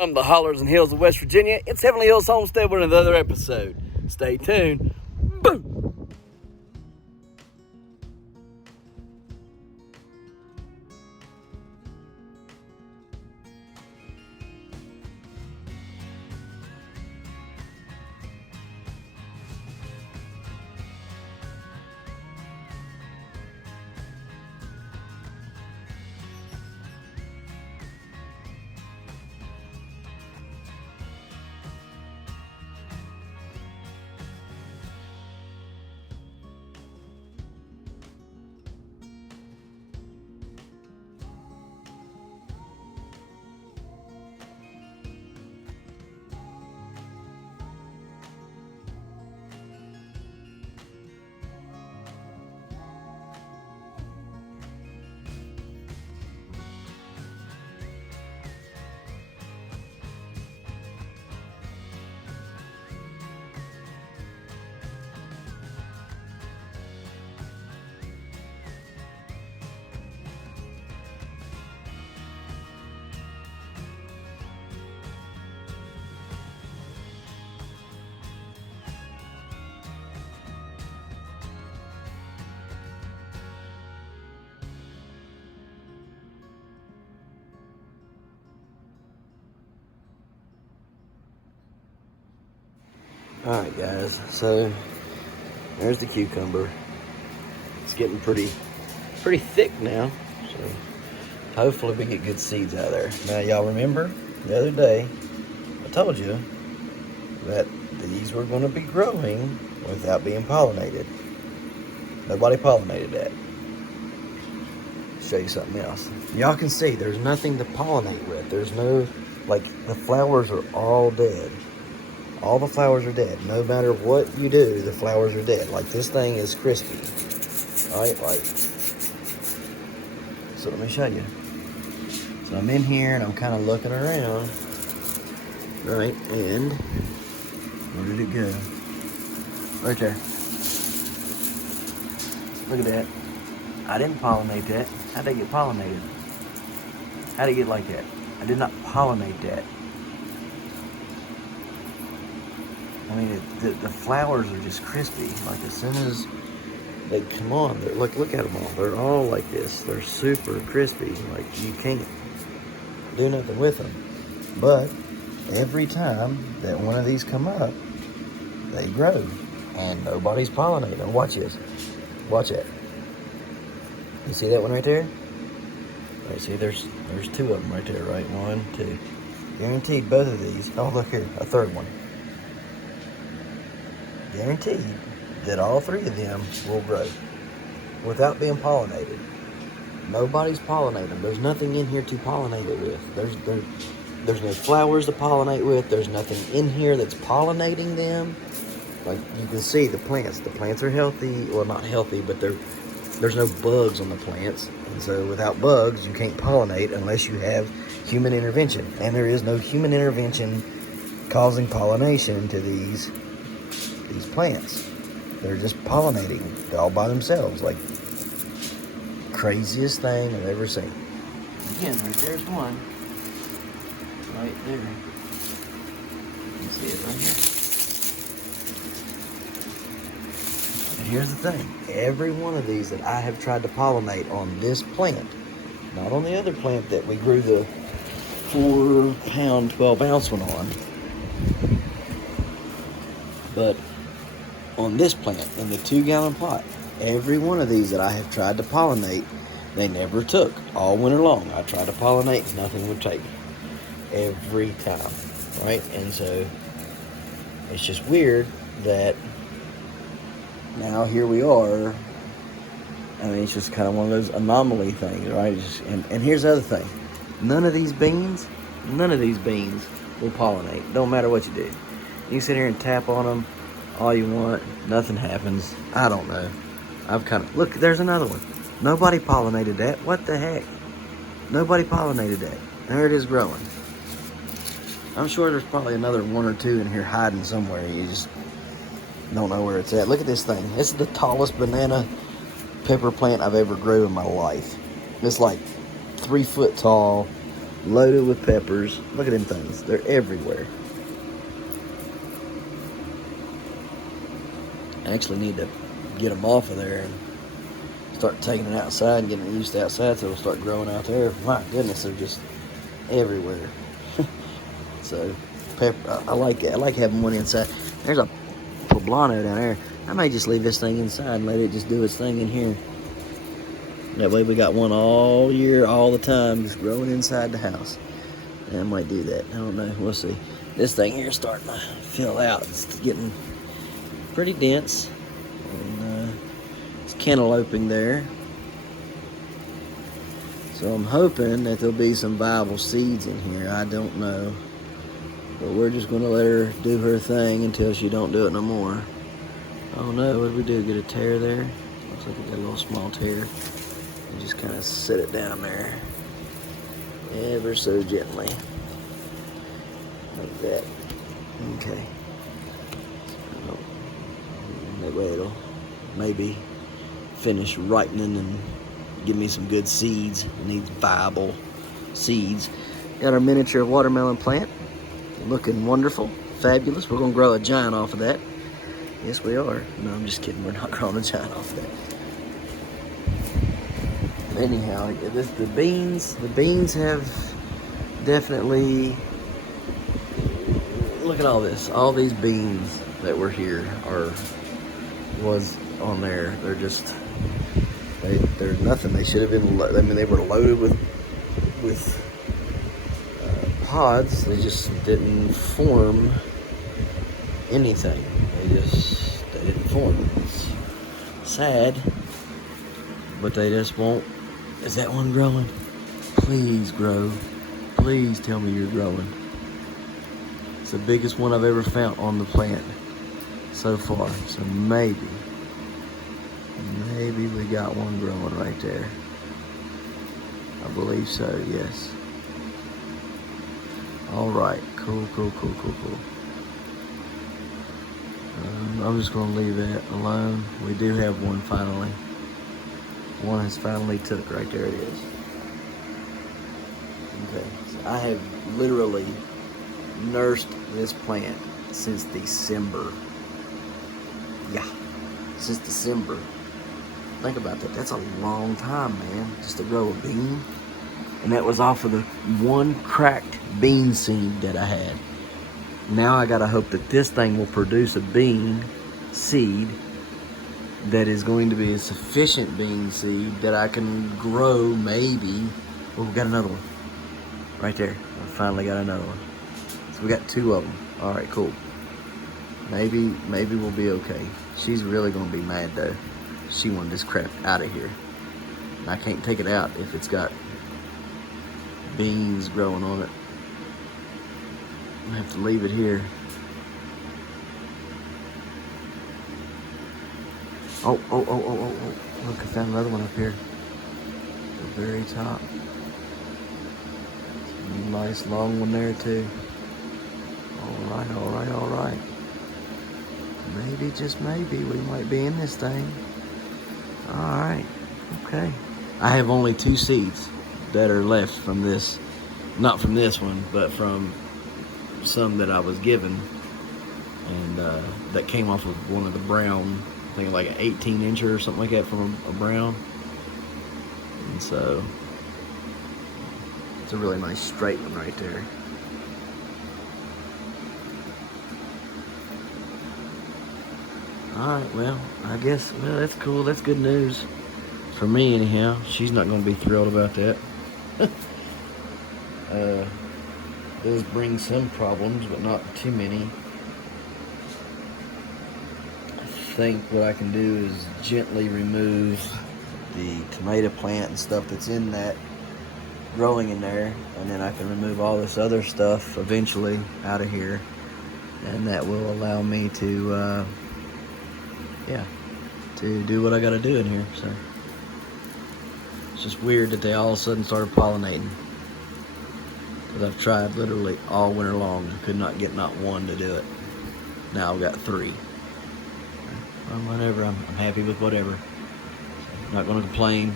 From the hollers and hills of West Virginia, it's Heavenly Hills Homestead with another episode. Stay tuned. Boom! Alright guys, so there's the cucumber. It's getting pretty thick now, so hopefully we get good seeds out of there. Now y'all remember the other day I told you that these were going to be growing without being pollinated. Nobody pollinated that. Show you something else. Y'all can see there's nothing to pollinate with. There's no, like, the flowers are all dead. All the flowers are dead. No matter what you do, the flowers are dead. Like, this thing is crispy. Alright, like. So let me show you. So I'm in here and I'm kind of looking around. Right, and where did it go? Right there. Look at that. I didn't pollinate that. How'd they get pollinated? How'd it get like that? I did not pollinate that. I mean, the flowers are just crispy. Like, as soon as they come on, look at them all. They're all like this. They're super crispy. Like, you can't do nothing with them. But every time that one of these come up, they grow. And nobody's pollinating them. Watch this. Watch it. You see that one right there? Right, see, there's two of them right there, right? One, two. Guaranteed both of these. Oh, look here. A third one. Guaranteed that all three of them will grow without being pollinated. Nobody's pollinating them. There's nothing in here to pollinate it with. There's no flowers to pollinate with. There's nothing in here that's pollinating them. Like, you can see the plants. The plants are healthy. Well, not healthy, but there's no bugs on the plants. And so without bugs, you can't pollinate unless you have human intervention. And there is no human intervention causing pollination to these plants. They're just pollinating all by themselves. Like, craziest thing I've ever seen. Again, right there's one. Right there. You can see it right here. And here's the thing. Every one of these that I have tried to pollinate on this plant, not on the other plant that we grew the 4-pound, 12-ounce one on, but on this plant, in the 2-gallon pot, every one of these that I have tried to pollinate, they never took. All winter long, I tried to pollinate, nothing would take. Every time, right? And so, it's just weird that now here we are. I mean, it's just kind of one of those anomaly things, right? And here's the other thing. None of these beans will pollinate. Don't matter what you do. You can sit here and tap on them all you want, nothing happens. I don't know. Look, there's another one. Nobody pollinated that. What the heck? Nobody pollinated that. There it is growing. I'm sure there's probably another one or two in here hiding somewhere. You just don't know where it's at. Look at this thing. This is the tallest banana pepper plant I've ever grew in my life. It's like 3 foot tall. loaded with peppers. Look at them things. They're everywhere. I actually need to get them off of there and start taking it outside and getting it used to outside so it'll start growing out there. My goodness, they're just everywhere. So, pepper, I like it. I like having one inside. There's a poblano down there. I may just leave this thing inside and let it just do its thing in here. That way we got one all year, all the time, just growing inside the house. And I might do that. I don't know. We'll see. This thing here is starting to fill out. It's getting pretty dense. And it's cantalouping there. So I'm hoping that there'll be some viable seeds in here. I don't know. But we're just going to let her do her thing until she don't do it no more. Oh no, what did we do? Get a tear there? Looks like we got a little small tear. And just kind of set it down there. Ever so gently. Like that. Okay. So, that way it'll maybe finish ripening and give me some good seeds. It needs viable seeds. Got our miniature watermelon plant. Looking wonderful, fabulous. We're going to grow a giant off of that. Yes, we are. No, I'm just kidding. We're not growing a giant off of that. Anyhow, the beans have definitely, look at all this. All these beans that were here was on there. They're just, they're nothing. They should have been, I mean, they were loaded with pods. They just didn't form anything. They didn't form. It's sad, but they just won't. Is that one growing? Please grow. Please tell me you're growing. It's the biggest one I've ever found on the plant so far. So maybe we got one growing right there. I believe so, yes. All right, cool. I'm just gonna leave that alone. We do have one finally. One has finally took, right there it is. Okay, so I have literally nursed this plant since December. Yeah, since December. Think about that, that's a long time, man, just to grow a bean. And that was off of the one cracked bean seed that I had. Now I gotta hope that this thing will produce a bean seed that is going to be a sufficient bean seed that I can grow maybe. Oh, we got another one. Right there, I finally got another one. So we got two of them. All right, cool. Maybe we'll be okay. She's really gonna be mad though. She wanted this crap out of here. And I can't take it out if it's got beans growing on it. I have to leave it here. Oh. Look, I found another one up here. The very top. Nice long one there too. All right. Maybe, just maybe, we might be in this thing. All right, okay. I have only 2 seeds that are left from this. Not from this one, but from some that I was given. And that came off of one of the brown, I think like an 18-incher or something like that from a brown. And so, it's a really nice straight one right there. Alright, well, I guess, well, that's cool. That's good news. For me, anyhow. She's not going to be thrilled about that. Does bring some problems, but not too many. I think what I can do is gently remove the tomato plant and stuff that's in that growing in there, and then I can remove all this other stuff eventually out of here, and that will allow me to to do what I gotta do in here. So it's just weird that they all of a sudden started pollinating, because I've tried literally all winter long and could not get not one to do it. Now I've got 3. Well, whatever, I'm happy with whatever. Not gonna complain.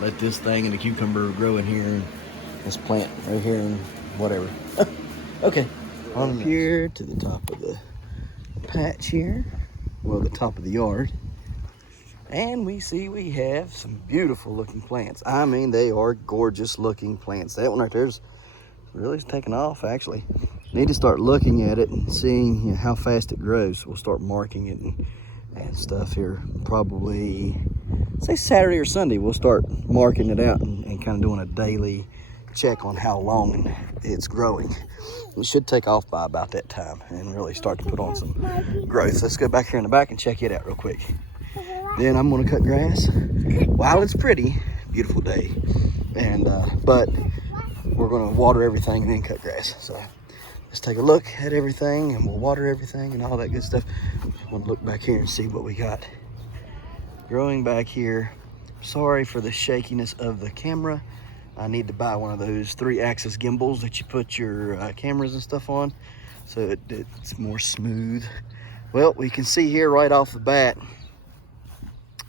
Let this thing and the cucumber grow in here and this plant right here and whatever. Okay, on here to the top of the patch here, well, the top of the yard, and we see we have some beautiful looking plants. I mean, they are gorgeous looking plants. That one right there is really taking off, actually. Need to start looking at it and seeing, you know, how fast it grows. We'll start marking it and stuff here, probably say Saturday or Sunday. We'll start marking it out and kind of doing a daily check on how long it's growing. It should take off by about that time and really start to put on some growth. Let's go back here in the back and check it out real quick. Then I'm gonna cut grass while it's pretty, beautiful day, and but we're gonna water everything and then cut grass. So let's take a look at everything and we'll water everything and all that good stuff. We'll look back here and see what we got growing back here. Sorry for the shakiness of the camera. I need to buy one of those 3-axis gimbals that you put your cameras and stuff on, so it's more smooth. Well, we can see here right off the bat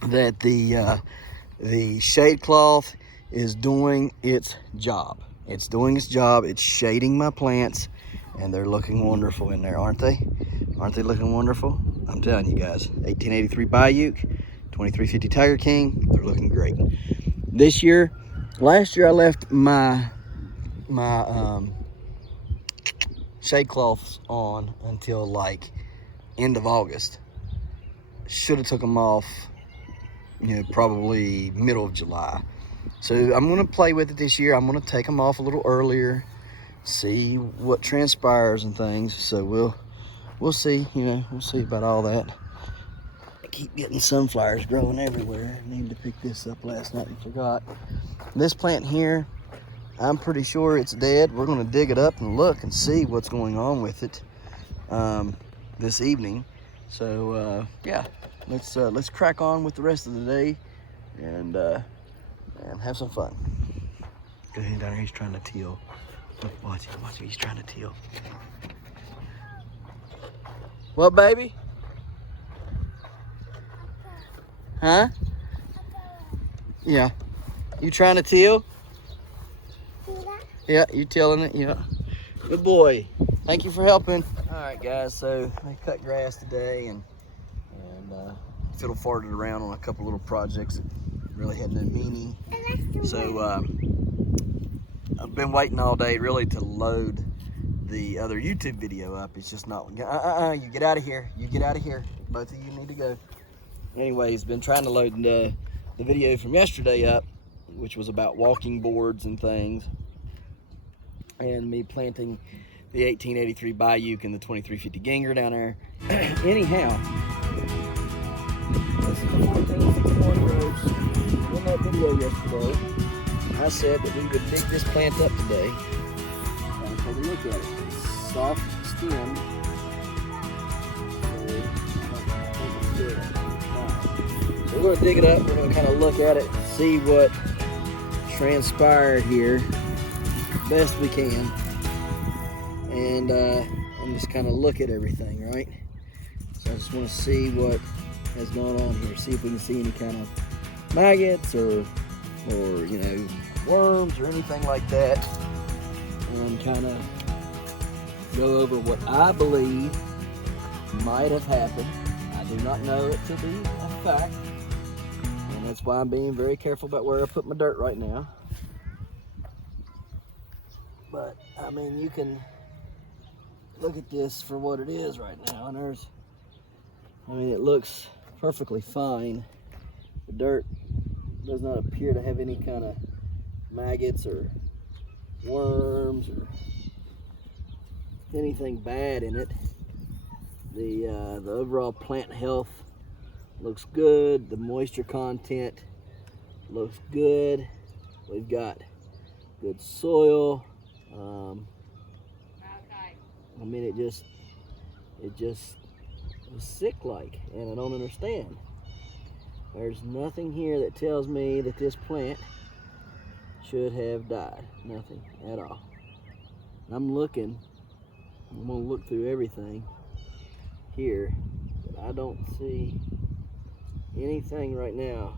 that the shade cloth is doing its job. It's doing its job. It's shading my plants, and they're looking wonderful in there, aren't they? Aren't they looking wonderful? I'm telling you guys, 1883 Bayou, 2350 Tiger King, they're looking great. This year, last year I left my shade cloths on until like end of August. Should have took them off, you know, probably middle of July. So I'm gonna play with it this year. I'm gonna take them off a little earlier, see what transpires and things. So we'll see, you know, we'll see about all that. I keep getting sunflowers growing everywhere. I needed to pick this up last night and forgot. This plant here, I'm pretty sure it's dead. We're gonna dig it up and look and see what's going on with it this evening. So yeah, let's crack on with the rest of the day and have some fun. Go ahead down here, he's trying to teal. Look, watch him, he's trying to teal. What, baby? Huh? Yeah. You trying to teal? Yeah, you tealing it, yeah. Good boy. Thank you for helping. All right, guys, so I cut grass today and fiddle farted around on a couple little projects. Really had no meaning. So I've been waiting all day really to load the other YouTube video up. It's just not, you get out of here. You get out of here. Both of you need to go. Anyways, been trying to load the video from yesterday up, which was about walking boards and things, and me planting the 1883 Bayou and the 2350 Ginger down there. Anyhow, this is the 1464 roads. In that video yesterday, I said that we would dig this plant up today and take a look at it. It's soft stem. So we're going to dig it up. We're going to kind of look at it, see what transpired here best we can, and just kind of look at everything, right? So I just want to see what has gone on here, see if we can see any kind of maggots or you know, worms or anything like that, and kind of go over what I believe might have happened. I do not know it to be a fact, and that's why I'm being very careful about where I put my dirt right now. But I mean, you can look at this for what it is right now, and I mean, it looks perfectly fine. The dirt does not appear to have any kind of maggots or worms or anything bad in it. The overall plant health looks good. The moisture content looks good. We've got good soil. I mean, it just was sick-like, and I don't understand. There's nothing here that tells me that this plant should have died. Nothing at all. I'm looking. I'm gonna look through everything here, but I don't see anything right now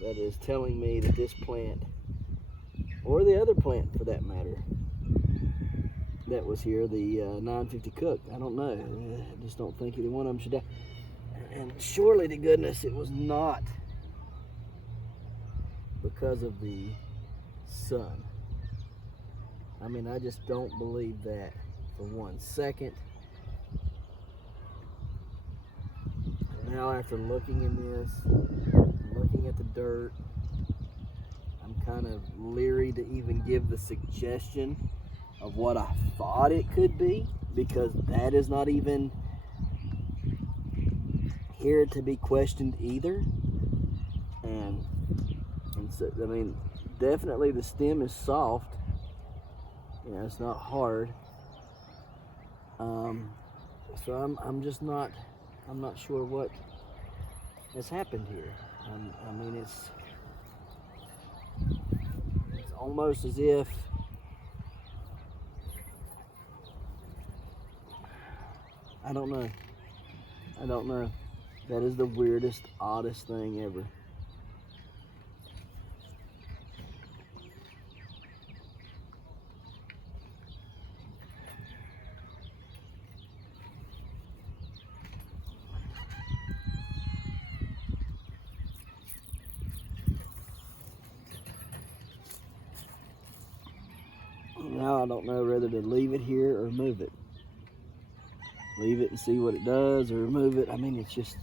that is telling me that this plant or the other plant for that matter that was here, the 950 Cook. I don't know. I just don't think either one of them should die. And surely to goodness it was not because of the sun. I mean, I just don't believe that for 1 second. Now after looking in this, looking at the dirt, I'm kind of leery to even give the suggestion of what I thought it could be, because that is not even here to be questioned either. And so, I mean, definitely the stem is soft. You know, it's not hard. So I'm just not, I'm not sure what has happened here. I mean, it's almost as if I don't know. That is the weirdest, oddest thing ever. Now I don't know whether to leave it here or move it. Leave it and see what it does, or remove it. I mean, it's just,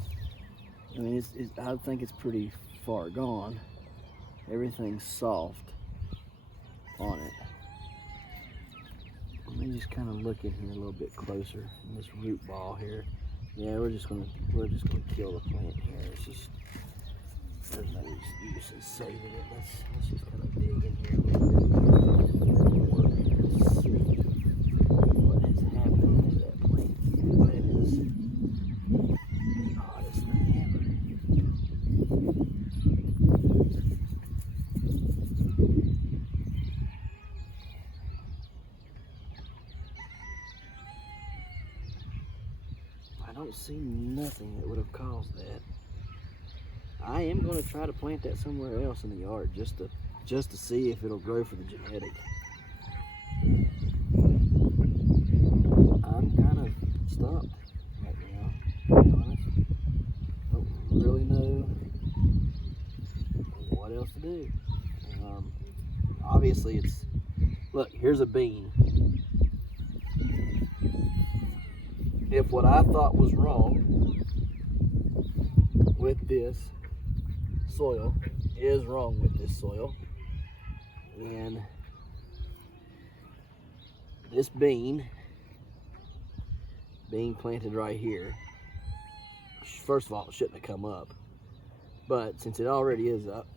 I mean, I think it's pretty far gone. Everything's soft on it. Let me just kind of look in here a little bit closer in this root ball here. Yeah, we're just gonna kill the plant here. It's just, there's no use in saving it. Let's just kind of dig in here a little bit. Let's see what has happened to that plant. That is the oddest thing ever. I don't see nothing that would have caused that. I am going to try to plant that somewhere else in the yard just to see if it'll grow for the genetic. I'm kind of stumped right now, to be honest. Don't really know what else to do. Obviously it's, look, here's a bean. If what I thought was wrong with this soil is wrong with this soil, and this bean being planted right here, first of all, it shouldn't have come up, but since it already is up,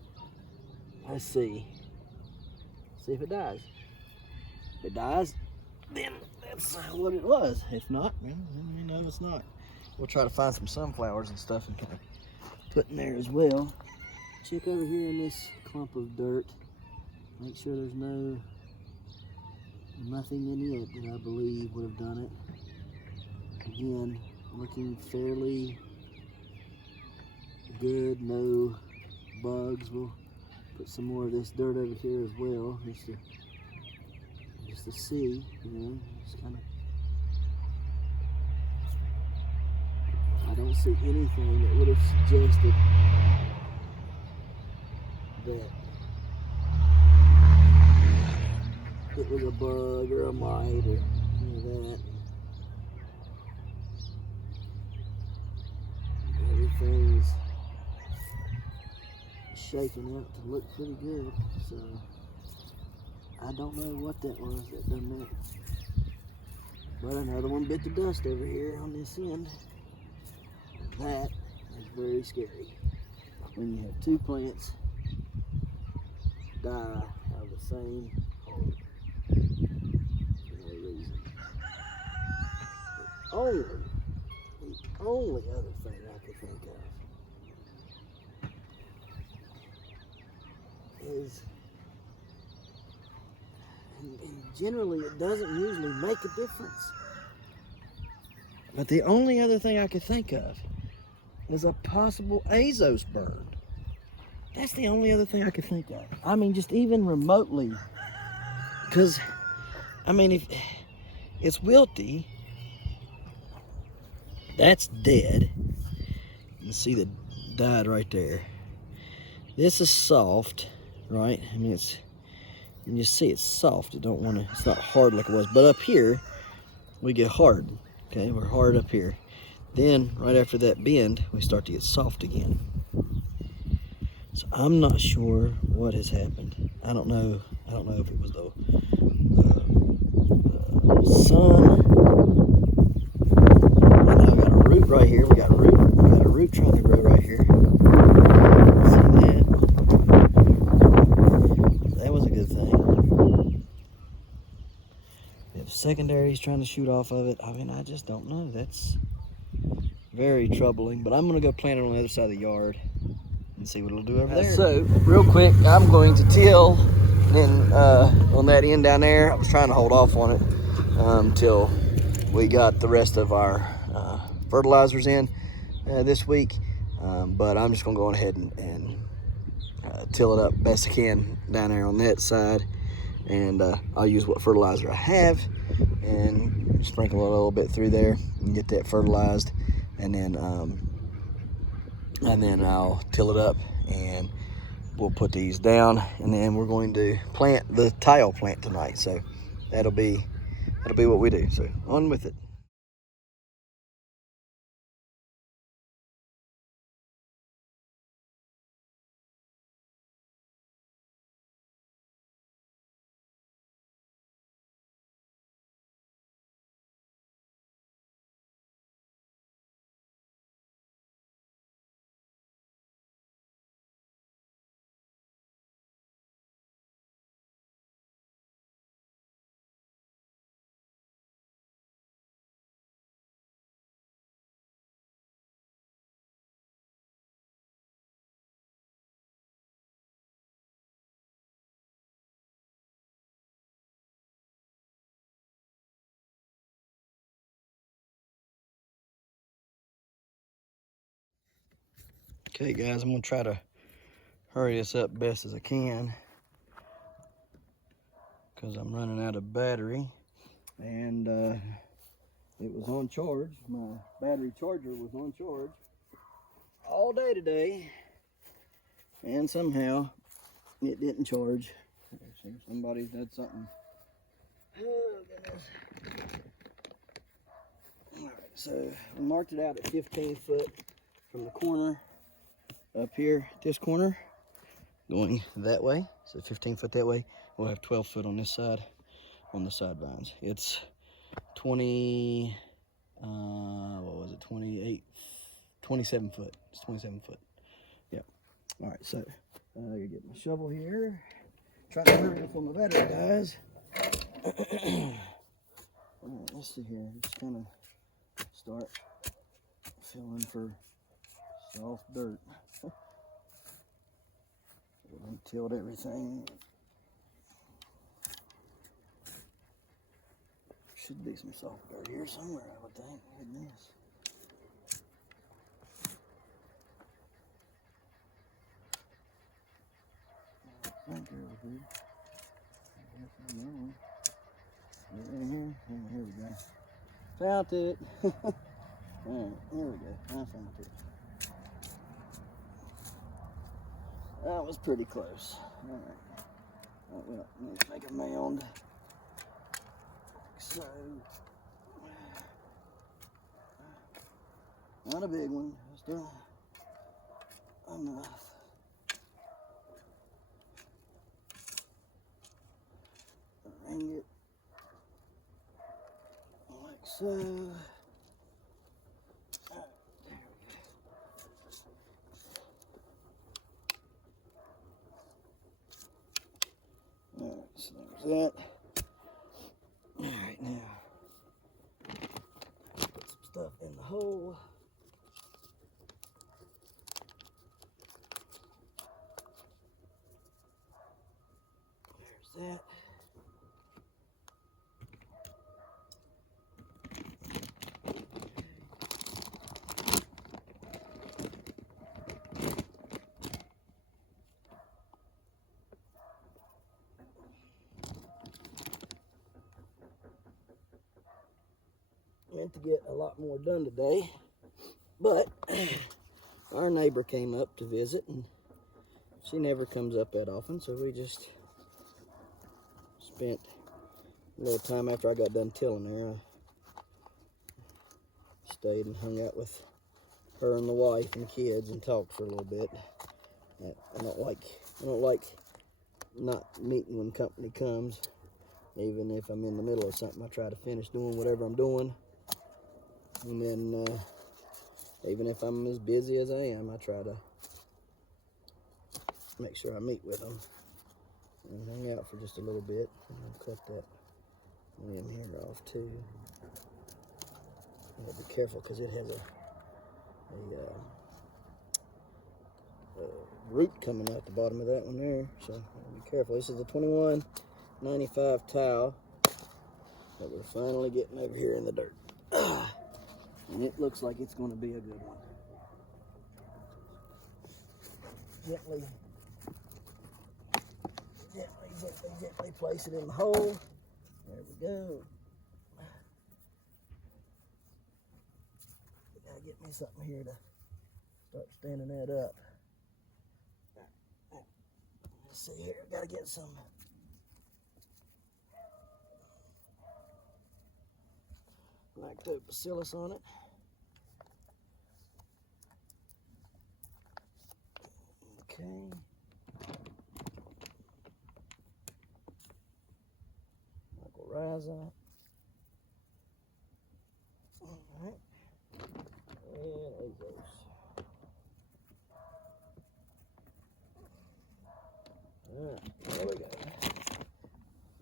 let's see if it dies. If it dies, then that's what it was. If not, then we know it's not. We'll try to find some sunflowers and stuff and kind of put in there as well. Check over here in this clump of dirt. Make sure there's nothing in it that I believe would have done it. Again, looking fairly good, no bugs. We'll put some more of this dirt over here as well, just to see, you know, just kind of. I don't see anything that would have suggested that it was a bug or a mite or any of that. Everything's shaking out to look pretty good, so I don't know what that was that done that. But another one bit the dust over here on this end. That is very scary when you have two plants die out of the same hole for no reason. The only other thing I could think of is, and generally it doesn't usually make a difference, but the only other thing I could think of was a possible azos burn. That's the only other thing I could think of. I mean, just even remotely Because, I mean, if it's wilty, that's dead. You can see the died right there. This is soft, right? I mean, it's, and you see it's soft. It don't want to, it's not hard like it was. But up here, we get hard, okay? We're hard up here. Then, right after that bend, we start to get soft again. So I'm not sure what has happened. I don't know if it was the sun. I know we got a root right here. We got a root trying to grow right here. See that? That was a good thing. If secondary is trying to shoot off of it, I mean, I just don't know. That's very troubling. But I'm gonna go plant it on the other side of the yard and see what it'll do over there. So, real quick, I'm going to till, and on that end down there, I was trying to hold off on it until we got the rest of our fertilizers in this week. But I'm just gonna go on ahead and till it up best I can down there on that side. And I'll use what fertilizer I have and sprinkle a little bit through there and get that fertilized. And then I'll till it up and we'll put these down, and then we're going to plant the Theil plant tonight. So that'll be what we do. So on with it. Okay guys, I'm gonna try to hurry this up best as I can because I'm running out of battery, and it was on charge. My battery charger was on charge all day today, and somehow it didn't charge. Somebody did something. Oh goodness. All right, so we marked it out at 15 foot from the corner up here, this corner, going that way. So 15 foot that way. We'll have 12 foot on this side, on the side vines. It's 20, what was it, 28, 27 foot. It's 27 foot. Yep. All right, so I gotta get my shovel here. Trying to hurry before my battery dies. All right, let's see here. Just kind of start feeling for soft dirt. We tilled everything. Should be some soft dirt here somewhere, I would think. Goodness. I think there was good. I guess I know. Is it in here? Oh, here we go. Found it. Alright, here we go. I found it. That was pretty close. Alright. Oh, well, let's make a mound. So, not a big one, still enough. Ring it like so. Alright, there we go. Alright, so there's that. Alright, now put some stuff in the hole. There's that. meant to get a lot more done today, but our neighbor came up to visit, and she never comes up that often, so we just spent a little time after I got done tilling there. I stayed and hung out with her and the wife and kids and talked for a little bit. I don't like not meeting when company comes. Even if I'm in the middle of something, I try to finish doing whatever I'm doing. And then, even if I'm as busy as I am, I try to make sure I meet with them and hang out for just a little bit. And I'll cut that limb here off too. You gotta be careful because it has a root coming out the bottom of that one there, so be careful. This is a 2195 Theil that we're finally getting over here in the dirt. And it looks like it's going to be a good one. Gently place it in the hole. There we go. Gotta get me something here to start standing that up. Let's see here, gotta get some lactobacillus on it. Okay. Mycorrhiza. Alright. And azos. Alright, there we go.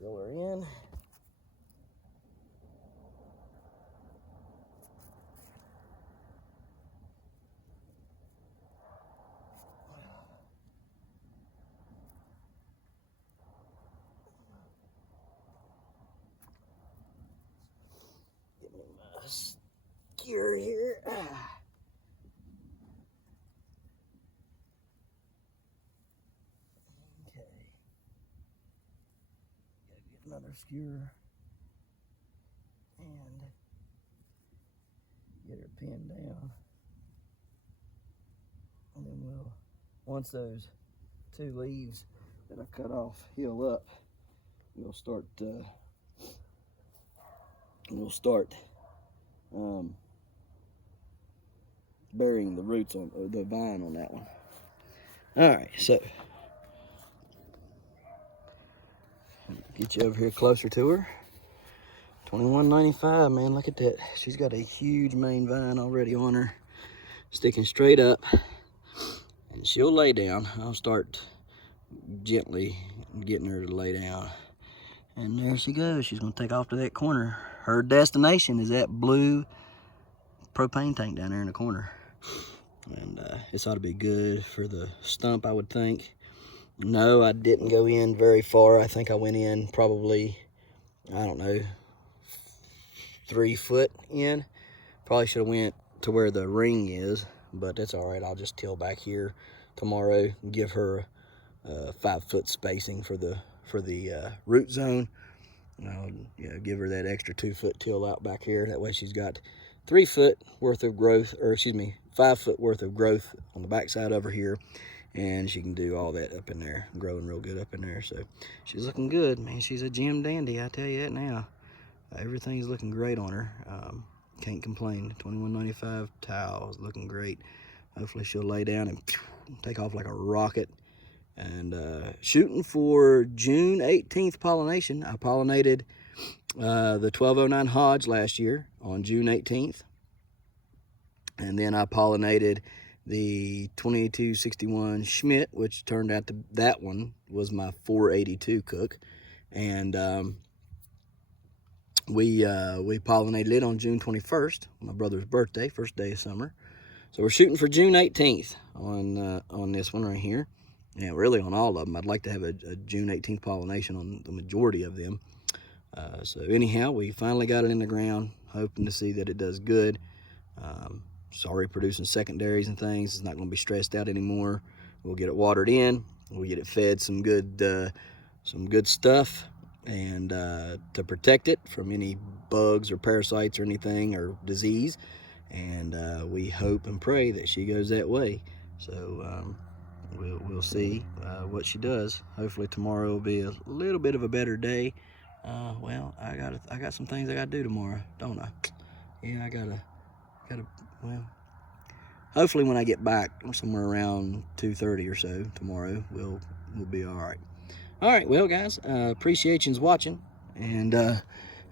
Roll her in. Get me my skewer here. Okay. Gotta get another skewer and get her pinned down. And then once those two leaves that I cut off heal up, we'll start burying the roots on the vine on that one. All right, so get you over here closer to her. 2195, man, look at that. She's got a huge main vine already on her, sticking straight up, and she'll lay down. I'll start gently getting her to lay down. And there she goes. She's gonna take off to that corner. Her destination is that blue propane tank down there in the corner. And this ought to be good for the stump, I would think. No, I didn't go in very far. I think I went in probably, I don't know, 3 foot in. Probably should have went to where the ring is, but that's all right. I'll just till back here tomorrow and give her a 5 foot spacing for the root zone. I'll give her that extra 2 foot till out back here. That way she's got 3 foot worth of growth, or excuse me, 5 foot worth of growth on the back side over here, and she can do all that up in there, growing real good up in there. So she's looking good, man. She's a gem dandy, I tell you that now. Everything's looking great on her. Can't complain. 2195 Theil is looking great. Hopefully she'll lay down and take off like a rocket. And shooting for June 18th pollination. I pollinated the 1209 Hodge last year on June 18th. And then I pollinated the 2261 Schmidt, which turned out that one was my 482 cook. And we pollinated it on June 21st, my brother's birthday, first day of summer. So we're shooting for June 18th on this one right here. Yeah, really on all of them. I'd like to have a June 18th pollination on the majority of them. So anyhow, we finally got it in the ground, hoping to see that it does good. It's already producing secondaries and things. It's not going to be stressed out anymore. We'll get it watered in. We'll get it fed some good stuff, and to protect it from any bugs or parasites or anything or disease. And we hope and pray that she goes that way. So we'll see what she does. Hopefully tomorrow will be a little bit of a better day. Well, I got some things I gotta do tomorrow, don't I? Yeah, I gotta. Well, hopefully when I get back somewhere around 2:30 or so tomorrow, we'll be all right. All right, well, guys, appreciate you watching, and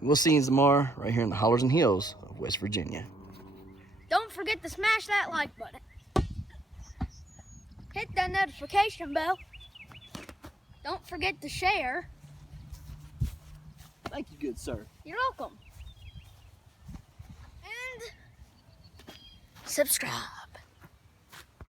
we'll see you tomorrow right here in the hollers and hills of West Virginia. Don't forget to smash that like button. Hit that notification bell. Don't forget to share. Thank you, good sir. You're welcome. And subscribe.